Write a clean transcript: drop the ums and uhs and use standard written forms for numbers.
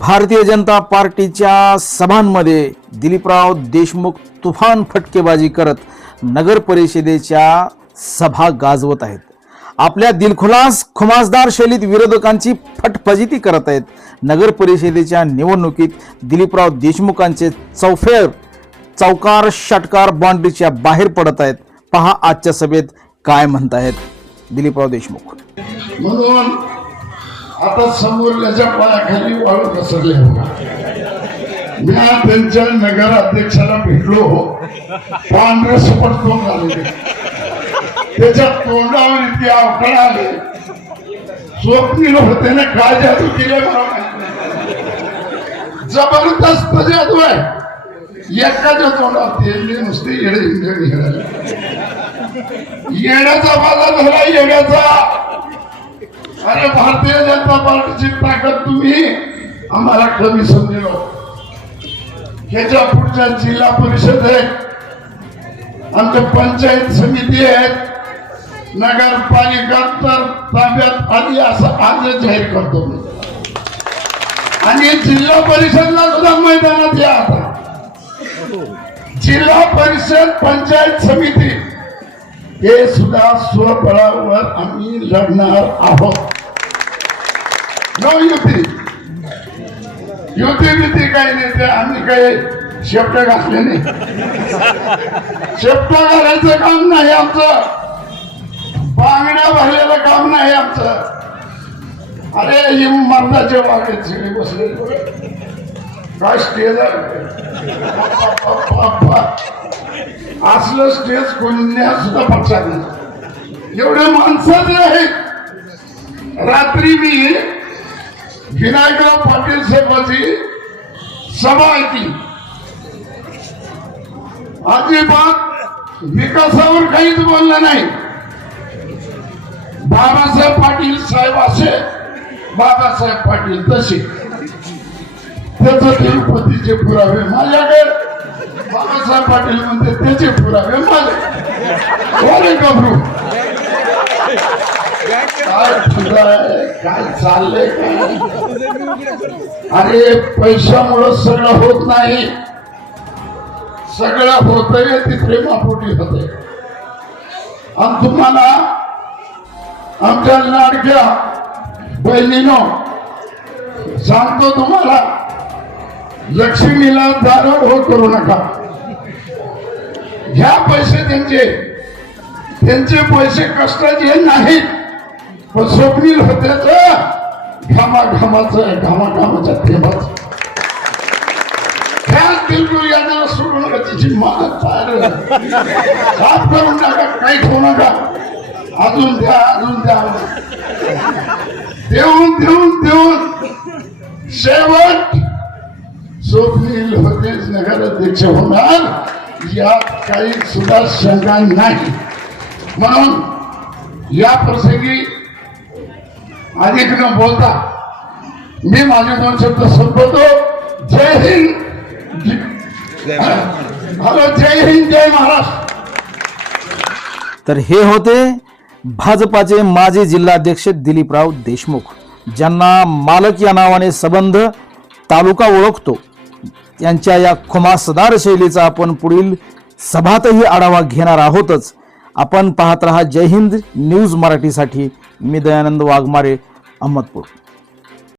भारतीय जनता पार्टीच्या सभांमध्ये दिलीपराव देशमुख तुफान फटकेबाजी करत नगर परिषदेच्या सभा गाजवत आहेत। आपल्या दिलखुलास खुमासदार शैलीत विरोधकांची फटफजिती करत आहेत। नगर परिषदेच्या निवडणुकीत दिलीपराव देशमुखांचे चौकार षटकार बाउंड्रीच्या बाहेर पडत आहेत। पहा आजच्या सभेत काय म्हणतायत दिलीपराव देशमुख। म्हणून आता समोरल्याच्या पायाखाली वाळू पसरले होता। मी त्यांच्या नगराध्यक्षाला भेटलो, पांढरे सपट तोंड आले, त्याच्या तोंडावर इतके अवकाळ आले, स्वप्नील होते ना काय जादू केले मला माहित नाही। जबरदस्त जादू आहे एकाच्या तोंडावर, ते नुसते येडे निघाले। येण्याचा बाजार झाला येण्याचा। अरे भारतीय जनता पार्टीची ताकद तुम्ही आम्हाला कमी समजलो। ह्याच्या पुढच्या जिल्हा परिषद आहे, आमच्या पंचायत समिती आहेत, नगरपालिका तर ताब्यात आली असं आज जाहीर करतो मी। आणि जिल्हा परिषदला सुद्धा मैदानात या। आता जिल्हा परिषद पंचायत समिती हे सुद्धा स्वबळावर आम्ही लढणार आहोत। युती काही नाही, ते आम्ही काही शेपट घातले नाही। शेपट घालायचं काम नाही आमचं, बांगड्या भरलेलं काम नाही आमचं। अरे हे मर्दाचे वागेत सगळे बसले काय स्टेज असलं स्टेज कोणी सुद्धा पक्षात नाही, एवढे माणसाचे आहेत। रात्री मी विनायकराव पाटील साहेबांची सभा ऐकली, अजिबात विकासावर काहीच बोललं नाही। बाबासाहेब पाटील साहेब असे, बाबासाहेब पाटील तसे, त्याचे तिरुपतीचे पुरावे माझ्याकडे, बाबासाहेब पाटील म्हणते त्याचे पुरावे माझे। अरे गबरू काय चाललंय काय? अरे पैशामुळे सगळं होत नाही, सगळं होतंय ते प्रेमापोटी होतंय। आणि तुम्हाला आमच्या लाडक्या बहिणीनो सांगतो, तुम्हाला लक्ष्मीला दारोड हो करू नका। ह्या पैसे त्यांचे पैसे कष्टाचे नाहीत, पण स्वप्नील होते घामाघामाच्या थेंबाचं। ह्याच बिलकुल याला सोडू नका, तिची मान साफ करून टाका, काही ठेवू नका। अजून द्या, अजून द्या, देऊन शेवट स्वप्नील होतेच नगराध्यक्ष होणार, यात काही सुद्धा शंका नाही। म्हणून या प्रसंगी अधिक न बोलता मी माझे दोन शब्द संपवतो। जय हिंद, हॅलो, जय हिंद, जय महाराष्ट्र। तर हे होते भाजपाचे माजी जिल्हाध्यक्ष दिलीपराव देशमुख, ज्यांना मालक या नावाने संबंध तालुका ओळखतो। त्यांच्या या खुमासदार शैलीचा आपण पुढील सभातही आढावा घेणार आहोतच। आपण पाहत रहा जय हिंद न्यूज मराठीसाठी। मी दयानंद वाघमारे, अहमदपूर।